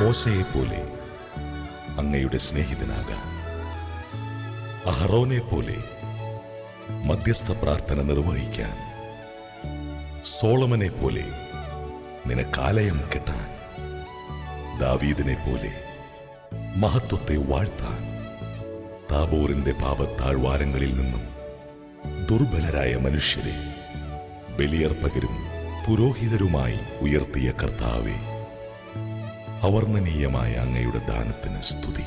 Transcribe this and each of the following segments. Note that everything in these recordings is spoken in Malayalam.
മോശയെപ്പോലെ അങ്ങയുടെ സ്നേഹിതനാകാൻ, അഹറോനെ പോലെ മധ്യസ്ഥ പ്രാർത്ഥന നിർവഹിക്കാൻ, സോളമനെ പോലെ നിനക്കാലയം കെട്ടാൻ, ദാവീദിനെ പോലെ മഹത്വത്തെ വാഴ്ത്താൻ, താബോറിന്റെ പാപത്താഴ്വാരങ്ങളിൽ നിന്നും ദുർബലരായ മനുഷ്യരെ ബലിയർപ്പകരും പുരോഹിതരുമായി ഉയർത്തിയ കർത്താവേ, അവർണ്ണനീയമായ അങ്ങയുടെ ദാനത്തിന് സ്തുതി.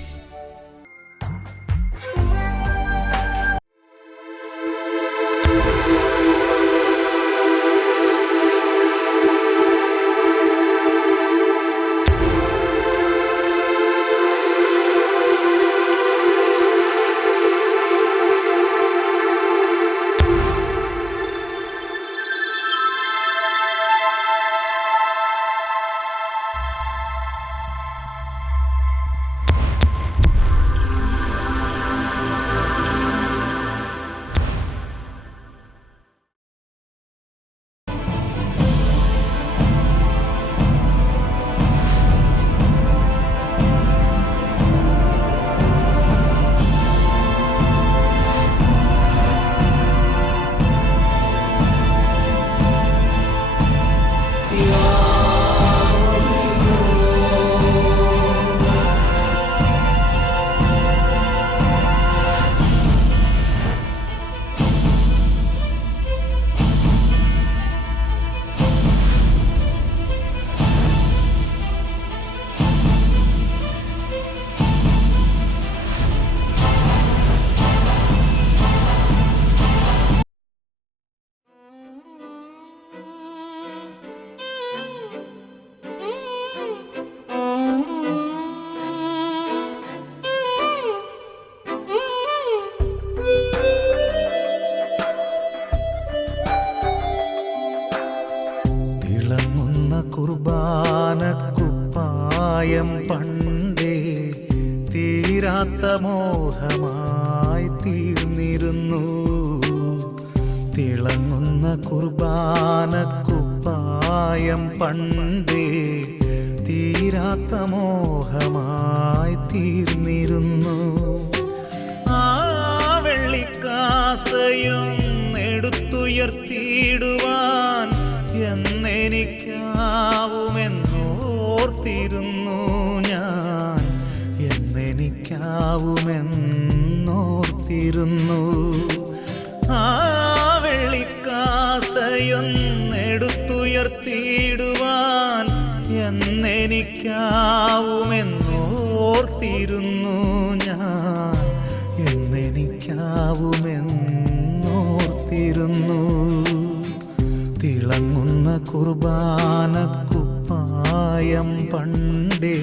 കുർബാനക്കുപ്പായം പണ്ടേ തീരാത്ത മോഹമായി തീർന്നിരുന്നു. തിളങ്ങുന്ന കുർബാനക്കുപ്പായം പണ്ടേ തീരാത്ത മോഹമായി തീർന്നിരുന്നു. ആ വെള്ളിക്കാസയും എടുത്തുയർത്തിയിടുവാൻ എന്നെനിക്കാവുമെന്നോർത്തിരുന്നു ഞാൻ, എന്നെനിക്കാവുമെന്നോർത്തിരുന്നു. ആ വെള്ളിക്കാസയൊന്നെടുത്തുയർത്തിയിടുവാൻ എന്നെനിക്കാവുമെന്നോർത്തിരുന്നു ഞാൻ, എന്നെനിക്കാവുമെന്നോർത്തിരുന്നു. തിളങ്ങുന്ന കുർബാനക്കുപ്പായം പണ്ടേ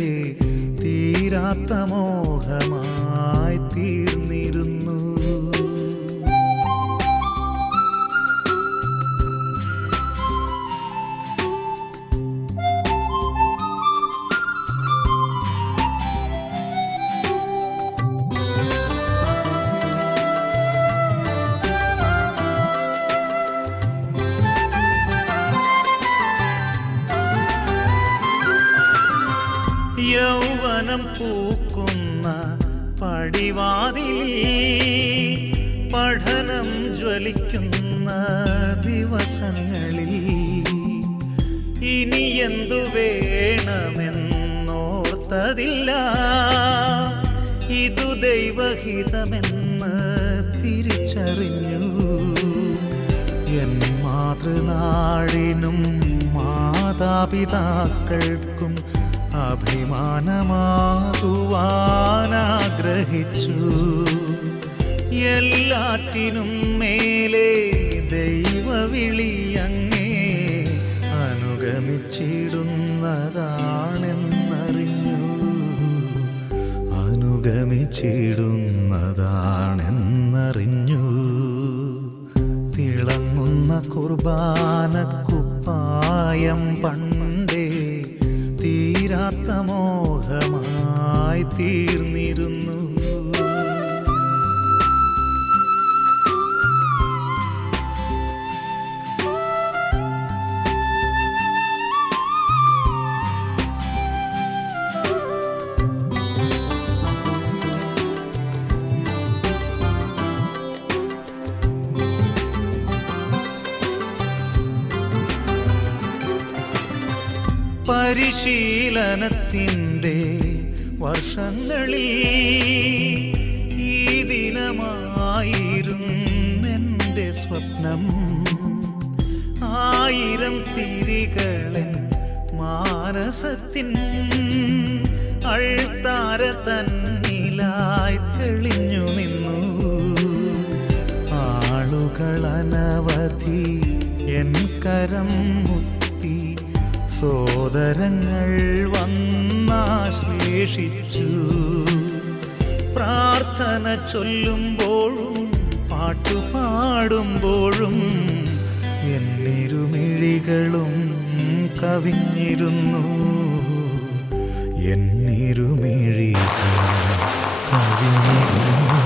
തീരാത്ത മോഹമായി തീർന്നിരുന്നു. യൗവനം പൂക്കുന്ന പടിവാതിലിൽ പഠനം ജ്വലിക്കുന്ന ദിവസങ്ങളിൽ ഇനി എന്തു വേണമെന്നോർത്തതില്ല. ഇതു ദൈവഹിതമെന്ന് തിരിച്ചറിഞ്ഞു. എൻ മാതൃനാടിനും മാതാപിതാക്കൾക്കും അഭിമാനമാകുവാനാഗ്രഹിച്ചു. എല്ലാറ്റിനും മേലെ ദൈവവിളി അങ്ങേ അനുഗമിച്ചിടുന്നതാണെന്നറിഞ്ഞു, അനുഗമിച്ചിടുന്നതാണെന്നറിഞ്ഞു. തിളങ്ങുന്ന കുർബാനക്കുപ്പായം പണ്ടേ തീരാത്ത മോഹമായി തീർന്നിരുന്നു. പരിശീലനത്തിൻ്റെ വർഷങ്ങളിൽ ഈ ദിനമായിരുന്നെൻ്റെ സ്വപ്നം. 1000 തിരികളൻ മാനസത്തിൻ അൾത്താര തന്നിലായി തെളിഞ്ഞു നിന്നു. ആളുകളനവധി എൻ കരം മുത്തി, സോദരങ്ങൾ വന്നാശ്ലേഷിച്ചു. പ്രാർത്ഥന ചൊല്ലുമ്പോഴും പാട്ടുപാടുമ്പോഴും എന്നിരുമിഴികളും കവിഞ്ഞിരുന്നു. എന്നിരുമിഴികൾ കവിഞ്ഞിരുന്നു.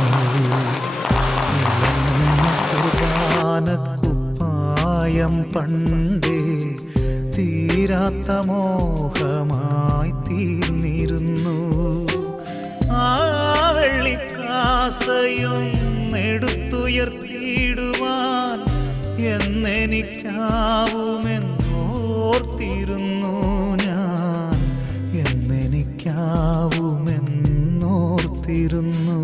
കുർബാനക്കുപ്പായം പണ്ടേ തീരാത്ത മോഹമായി തീർന്നിരുന്നു. ആ വെള്ളിക്കാസയും എടുത്തുയർത്തിയിടുവാൻ എന്നെനിക്കാവുമെന്നോർത്തിരുന്നു ഞാൻ. എന്നെനിക്കാവുമെന്നോർത്തിരുന്നു.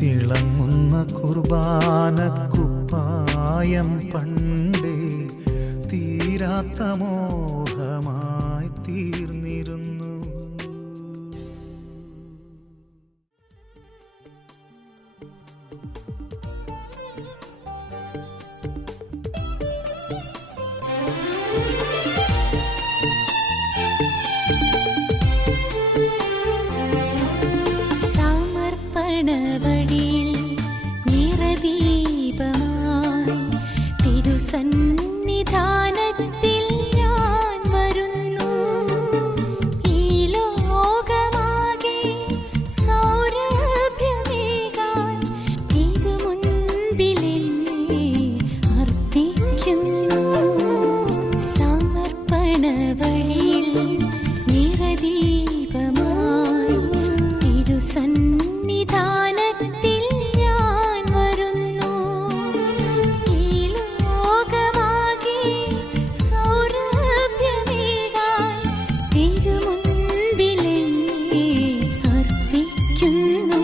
തിളങ്ങുന്ന കുർബാനക്കുപ്പായം പണ്ടേ തീരാത്ത മോഹമായി തീർന്നിരുന്നു. സമർപ്പണവഴിയിൽ നിറദീപമായി തിരുസന്നിധാനത്തിൽ ഞാൻ വരുന്നു. ഈ ലോകമാകെ സൗരഭ്യമേകാൻ തിരുമുൻപിലെന്നെ അർപ്പിക്കുന്നു. സമർപ്പണവഴിയിൽ നിറദീപമായി തിരുസന്നിധാനത്തിൽ ഞാൻ വരുന്നു. ഈ ലോകമാകെ സൗരഭ്യമേകാൻ തിരുമുൻപിലെന്നെ അർപ്പിക്കുന്നു.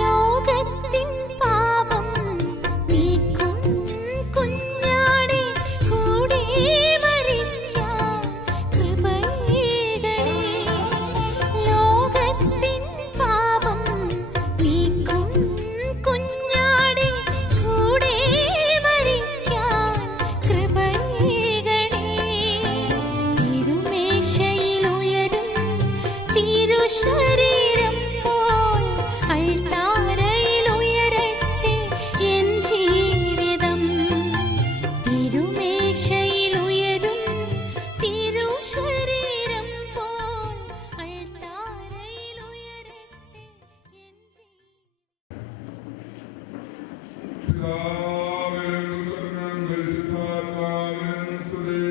ലോകത്തിൻ പാപം നീക്കും കുഞ്ഞാടേ, കൂടെ മരിക്കാൻ കൃപയേകണേ. ലോകത്തിൻ പാപം നീക്കും കുഞ്ഞാടേ, കൂടെ മരിക്കാൻ കൃപയേകണേ. തിരുമേശയിലുയരും തിരുശരീരം പോൽ അൾത്താരയിലുയരട്ടെ എൻ ജീവിതം. തിരുമേശയിലുയരും തിരുശരീരം പോൽ അൾത്താരയിലുയരട്ടെ എൻ ജീവിതം. പിതാവിനും പുത്രനും പരിശുദ്ധാത്മാവിനും സ്തുതി.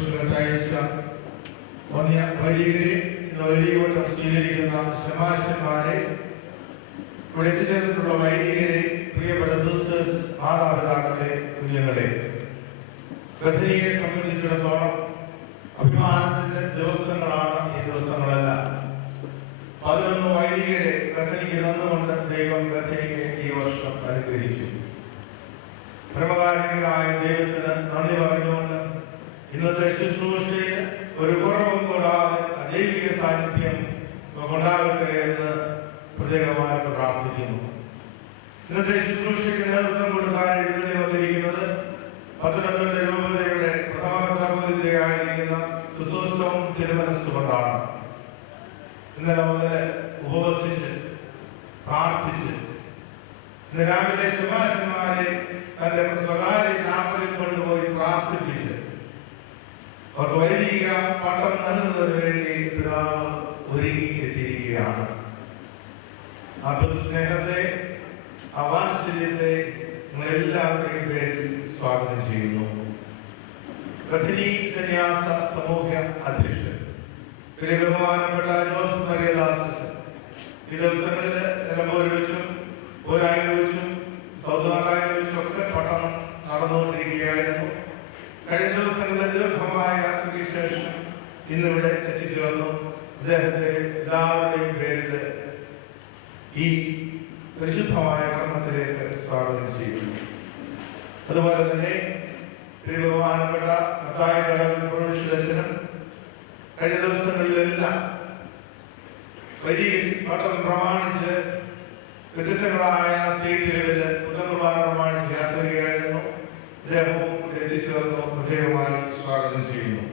ശുശ്രൂഷകൾക്ക് അയച്ച വൈദികരെ, വൈദികവട്ടം സ്വീകരിക്കുന്ന ശമാശന്മാരെ, ഇവിടെ എത്തിച്ചേർന്നിട്ടുള്ള വൈദികരെ, പ്രിയപ്പെട്ട സിസ്റ്റേഴ്സ്, മാതാപിതാക്കളെ, കുഞ്ഞുങ്ങളെ, ബഥനിയെ സംബന്ധിച്ചിടത്തോളം അഭിമാനത്തിന്റെ ദിവസങ്ങളാണ് ഈ ദിവസങ്ങളെല്ലാം. 11 വൈദികരെ ബഥനിക്ക് തന്നുകൊണ്ട് ദൈവം ബഥനിയെ ഈ വർഷം അനുഗ്രഹിച്ചു. പരമകാരുണികനായ ദൈവത്തിന് നന്ദി പറഞ്ഞുകൊണ്ട് ഇന്നത്തെ ശുശ്രൂഷയിൽ ഒരു കുറവും കൂടാതെ അദൈവിക സാന്നിധ്യം ഉണ്ടാകട്ടെ എന്ന് പ്രത്യേകമായിട്ട് പ്രാർത്ഥിക്കുന്നു. ഇന്നത്തെ ശുശ്രൂഷയ്ക്ക് നേതൃത്വം കൊടുക്കാൻ എഴുതി വന്നിരിക്കുന്നത് പത്തനംതിട്ട രൂപതയുടെ പ്രഥമ മെത്രാപ്പൊലീത്തയായിരിക്കുന്ന ക്രിസോസ്റ്റം തിരുമനസ്സുകൊണ്ടാണ്. ഇന്നലെ മുതൽ ഉപവസിച്ച് പ്രാർത്ഥിച്ച് ഇന്ന് രാവിലെ ശമാശന്മാരെ തന്റെ സ്വകാര്യ ചാപ്പലിൽ കൊണ്ടുപോയി പ്രാർത്ഥിപ്പിച്ച് അവർക്ക് വൈദിക പട്ടം നൽകുന്നതിന് വേണ്ടി പിതാവ് ഒരുങ്ങി എത്തിയിരിക്കുകയാണ്. ആ സ്നേഹത്തെ, ആ വാത്സല്യത്തെ നിങ്ങളെല്ലാവരുടെയും പേരിൽ സ്വാഗതം ചെയ്യുന്നു. ബഥനി സന്യാസ സമൂഹ അധ്യക്ഷൻ ബഹുമാനപ്പെട്ട ജോസ് മരിയദാസ് ഈ ദിവസങ്ങളിൽ നിലമ്പൂർ വെച്ചും പോരായ്മ വെച്ചും സൗദാറായ്മ വെച്ചും ഒക്കെ പഠനം നടന്നുകൊണ്ടിരിക്കുകയായിരുന്നു. കഴിഞ്ഞ ദിവസങ്ങളിൽ ദീർഘമായ യാത്രയ്ക്ക് ശേഷം ഇന്നിവിടെ എത്തിച്ചേർന്നു. അദ്ദേഹത്തെ എല്ലാവരുടെയും പേരിൽ ഈ പരിശുദ്ധമായ കർമ്മത്തിലേക്ക് സ്വാഗതം ചെയ്യുന്നു. അതുപോലെ തന്നെ ബഹുമാനപ്പെട്ട മത്തായി കടവിൽ പ്രൊവിൻഷ്യൽ കഴിഞ്ഞ ദിവസങ്ങളിലെല്ലാം വലിയ പഠനം പ്രമാണിച്ച് വ്യത്യസ്തങ്ങളായ സ്റ്റേറ്റുകളിൽ പുത്തൻകുർബാന പ്രമാണിച്ച് യാത്രയായിരുന്നു. അദ്ദേഹവും എത്തിച്ചേർന്നു. പ്രത്യേകമായി സ്വാഗതം ചെയ്യുന്നു.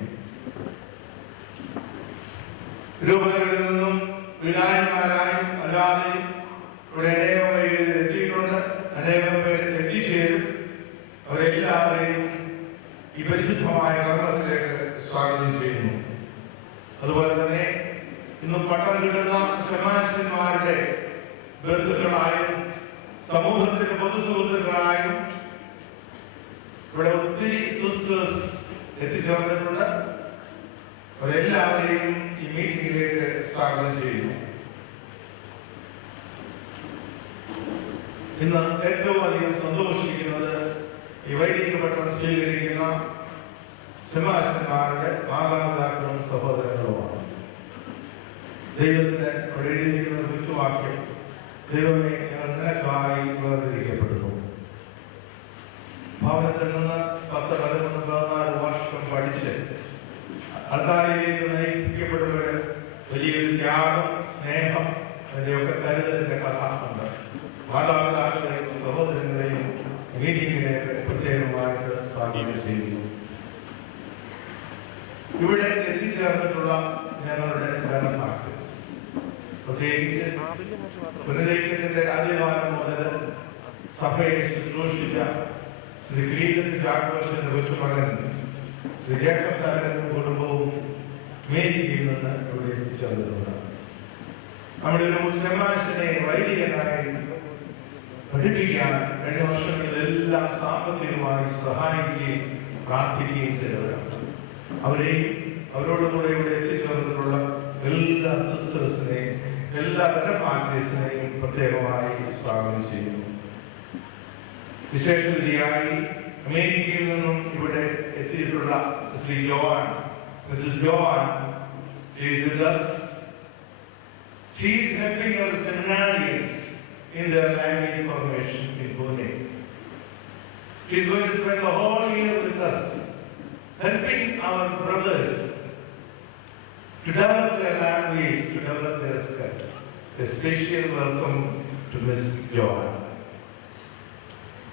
രൂപതകളിൽ നിന്നും വികാരിമാരായും അല്ലാതെയും ഇവിടെ അനേകം വൈദ്യുതി എത്തിയിട്ടുണ്ട്. അനേകം പേര് എത്തിച്ചേരും. അവരെല്ലാവരെയും ഈ പരിശുദ്ധമായ കർമ്മത്തിലേക്ക് സ്വാഗതം ചെയ്യുന്നു. അതുപോലെ തന്നെ ഇന്ന് പട്ടം കിട്ടുന്ന ശമാശന്മാരുടെ ബന്ധുക്കളായും സമൂഹത്തിന്റെ പൊതുസുഹൃത്തുക്കളായും ഇവിടെ ഒത്തിരി സിസ്റ്റേഴ്സ് എത്തിച്ചേർന്നിട്ടുണ്ട്. അവരെല്ലാവരെയും ഈ മീറ്റിംഗിലേക്ക് സ്വാഗതം ചെയ്യുന്നു. ഇന്ന് ഏറ്റവും അധികം സന്തോഷിക്കുന്നത് ഈ വൈദിക പട്ടം സ്വീകരിക്കുന്ന ശമാശന്മാരുടെ മാതാപിതാക്കളും സഹോദരങ്ങളുമാണ്. ദൈവത്തിന്റെ എഴുതിയിരിക്കുന്ന വിശുവാക്യം, ദൈവമേ ഞങ്ങൾ നിനക്കായി വേർതിരിക്കപ്പെടുന്നു. ഭവനത്തിൽ നിന്ന് 10, 11, 14 വർഷം പഠിച്ച് അൾത്താരയിലേക്ക് നയിക്കപ്പെടുമ്പോൾ വലിയൊരു ത്യാഗം, സ്നേഹം, അതിൻ്റെയൊക്കെ കരുതലിന്റെ കഥ ഉണ്ട്. മാതാപിതാക്കളെയും സഹോദരങ്ങളെയും മീറ്റിംഗിലേക്ക് പ്രത്യേകമായിട്ട് സ്വാഗതം ചെയ്യുന്നു. ഇവിടെ എത്തിച്ചേർന്നിട്ടുള്ള ഞങ്ങളുടെ ബെനഫാക്ടേഴ്സ്, പ്രത്യേകിച്ച് പുനരൈക്യത്തിന്റെ ആദ്യകാലം മുതൽ സഭയെ ശുശ്രൂഷിച്ച ശ്രീ ഗ്രീകത്ത് ജാക്കോബിന്റെ കൊച്ചുമകൻ ശ്രീ ജേക്കബ് താരനും കുടുംബവും മേരിയിൽ നിന്ന് ഇവിടെ എത്തിച്ചേർന്നിട്ടുണ്ട്. നമ്മുടെ ഒരു ശമാശനെ വൈദികനായി പഠിപ്പിക്കാൻ കഴിഞ്ഞ വർഷങ്ങളിലെല്ലാം സാമ്പത്തികമായി സഹായിക്കുകയും പ്രാർത്ഥിക്കുകയും ചെയ്തവരാണ്. അവരെയും അവരോടുകൂടെ ഇവിടെ എത്തിച്ചേർന്നിട്ടുള്ള എല്ലാ സിസ്റ്റേഴ്സിനെയും എല്ലാ ബെനഫാക്ടേഴ്സിനെയും പ്രത്യേകമായി സ്വാഗതം ചെയ്യുന്നു. വിശേഷതിഥിയായി അമേരിക്കയിൽ നിന്നും ഇവിടെ എത്തിയിട്ടുള്ള Shri John, Mrs John is with us. He is helping our seminarians in their language formation in Pune. He is going to spend the whole year with us, helping our brothers to develop their language, to develop their skills. A special welcome to Miss Joan.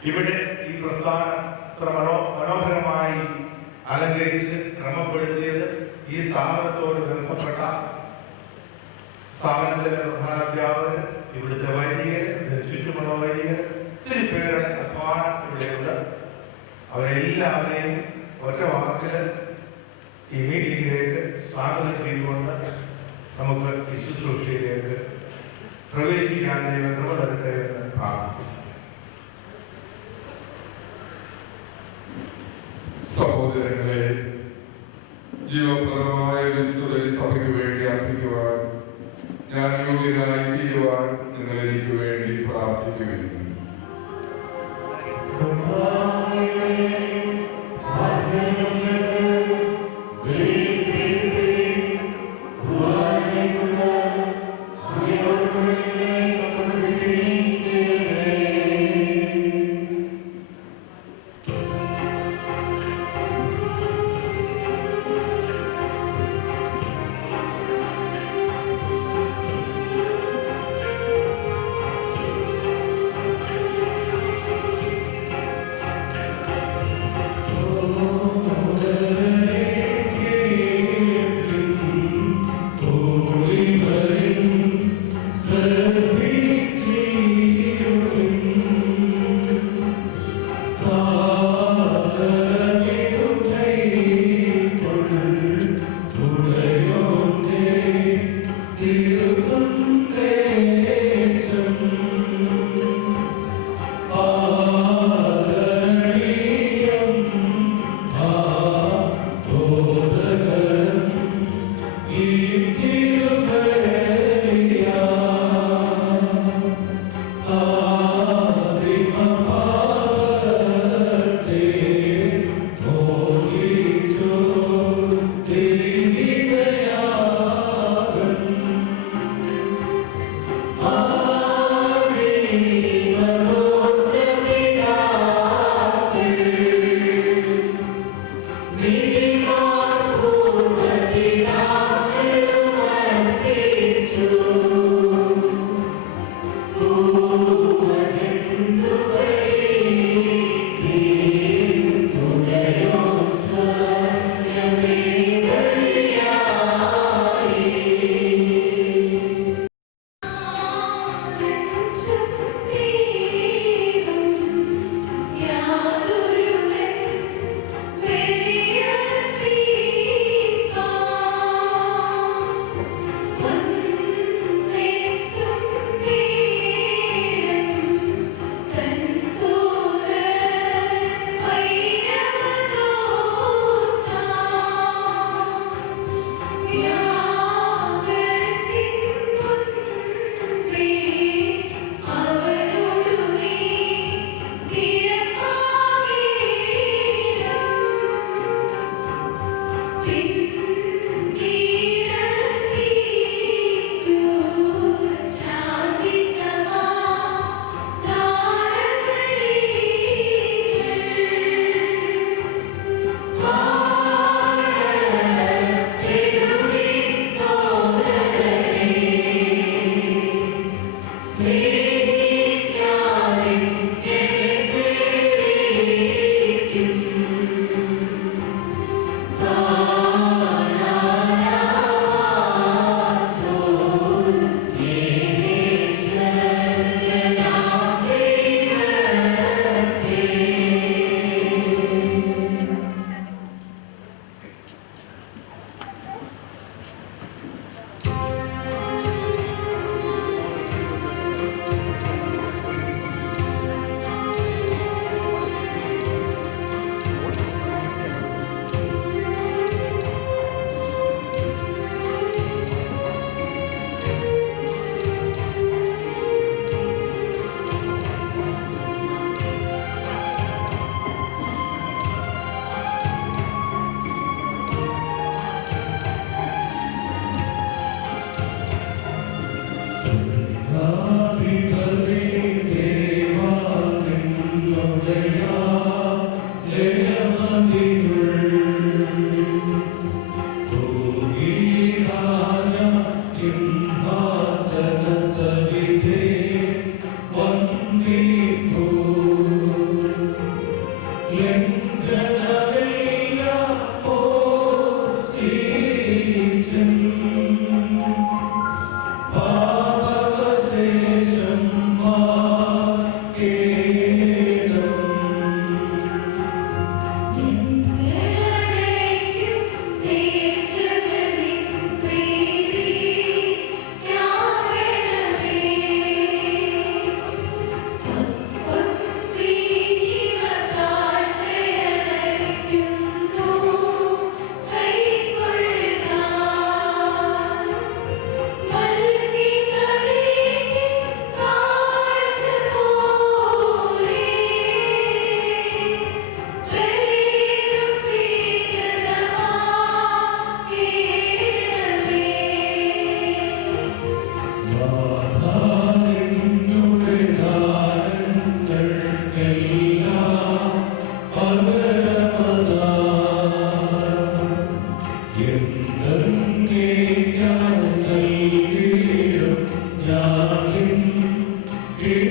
ഇവിടെ ഈ പ്രസ്ഥാനം ഇത്ര മനോഹരമായി അലങ്കരിച്ച് ക്രമപ്പെടുത്തിയത് ഈ സ്ഥാപനത്തോട് ബന്ധപ്പെട്ട സ്ഥാപനത്തിലെ പ്രധാനാധ്യാപകർ, ഇവിടുത്തെ വൈദികർ, ചുറ്റുമുള്ള വൈദികർ, ഒത്തിരി പേരുടെ അധ്വാനം ഇവിടെയുണ്ട്. അവരെല്ലാവരെയും ഒറ്റ വാക്കിൽ ഈ മീറ്റിംഗിലേക്ക് സ്വാഗതം ചെയ്തുകൊണ്ട് നമുക്ക് ഈ ശുശ്രൂഷയിലേക്ക് പ്രവേശിക്കാൻ ദൈവം കൃപ തരട്ടെ എന്ന് പ്രാർത്ഥിക്കുന്നു. സഹോദരങ്ങളെ, ജീവപ്രദമായ വിശുദ്ധ സഭയ്ക്ക് വേണ്ടി അർപ്പിക്കുവാൻ ഞാൻ യോഗ്യനായി തീരുവാൻ നിങ്ങൾ എനിക്ക് വേണ്ടി പ്രാർത്ഥിക്കുകയും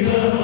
Amen.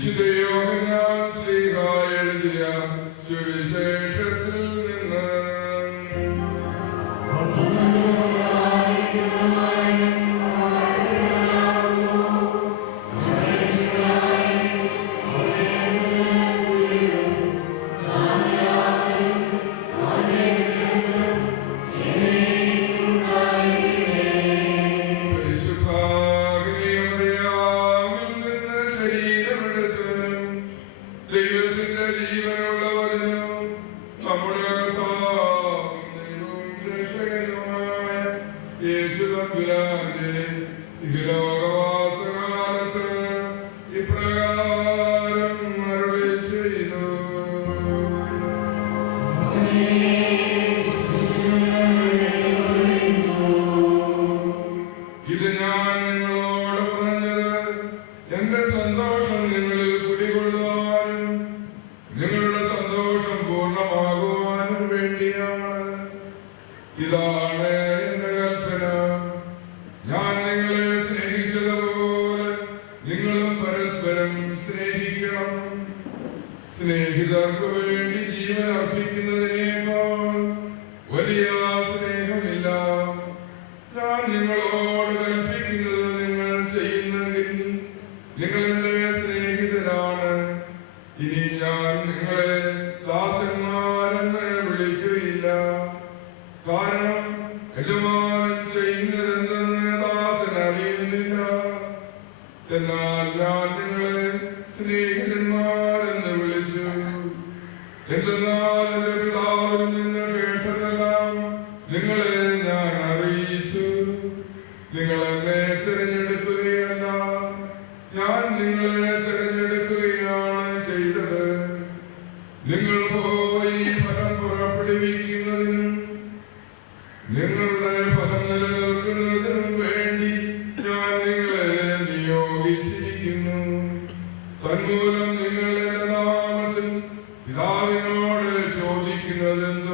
വിശുദ്ധ യോഹന്നാൻ ശ്ലീഹ എഴുതിയ സുവിശേഷത്തിൽ നിന്ന് ദൈവത്തിന്റെ ജീവനുള്ളവനും നമ്മുടെ കർത്താവും ദൈവവും രക്ഷകനുമായ യേശു തമ്പുരാന്റെ ഇഹലോകവാസകാലത്ത് ഇപ്രകാരം അരുളി ചെയ്തു. ഇത് ഞാൻ നിങ്ങളോട് പറഞ്ഞത് എന്റെ സന്തോഷം നിങ്ങളിൽ കുടികൊള്ളുവാനും നിങ്ങളുടെ സന്തോഷം പൂർണ്ണമാകുവാനും വേണ്ടിയാണ്. ഇതാണ് എന്റെ കൽപ്പന. ഞാൻ നിങ്ങളെ സ്നേഹിച്ചതുപോലെ നിങ്ങളും പരസ്പരം സ്നേഹിക്കണം. സ്നേഹിതർക്ക് വേണ്ടി ജീവൻ അർപ്പിക്കുന്നതിനേക്കാൾ വലിയ സ്നേഹമില്ല. ഞാൻ നിങ്ങളോട് കൽപ്പിക്കുന്നത് നിങ്ങൾ ചെയ്യുന്നെങ്കിൽ നിങ്ങൾ എന്റെ സ്നേഹിതരാണ്. ഇനി ഞാൻ നിങ്ങളെ ദാസന്മാരെന്ന് വിളിക്കുകയില്ല. കാരണം യജമാനൻ ചെയ്യുന്നതെന്തെന്ന് ദാസൻ അറിയുന്നില്ല. എന്നാൽ ഞാൻ നിങ്ങളെ സ്നേഹിതന്മാരെന്ന് വിളിച്ചു. എന്തെന്നാൽ എന്റെ പിതാവിൽ നിന്ന് കേട്ടതെല്ലാം നിങ്ങളെ ഞാൻ അറിയിച്ചു. നിങ്ങൾ എന്നെ തിരഞ്ഞെടുക്കുകയല്ല, ഞാൻ നിങ്ങളെ തിരഞ്ഞെടുക്കുകയാണ് ചെയ്തത്. നിങ്ങൾ പോയി ഫലം പുറപ്പെടുവിക്കുന്നതിനും നിങ്ങളുടെ ഫലം നിലനിൽക്കുന്നതിനും വേണ്ടി ഞാൻ നിങ്ങളെ നിയോഗിച്ചിരിക്കുന്നു. തന്മൂലം നിങ്ങൾ എന്റെ നാമത്തിൽ പിതാവിനോട് ചോദിക്കുന്നതെന്ന്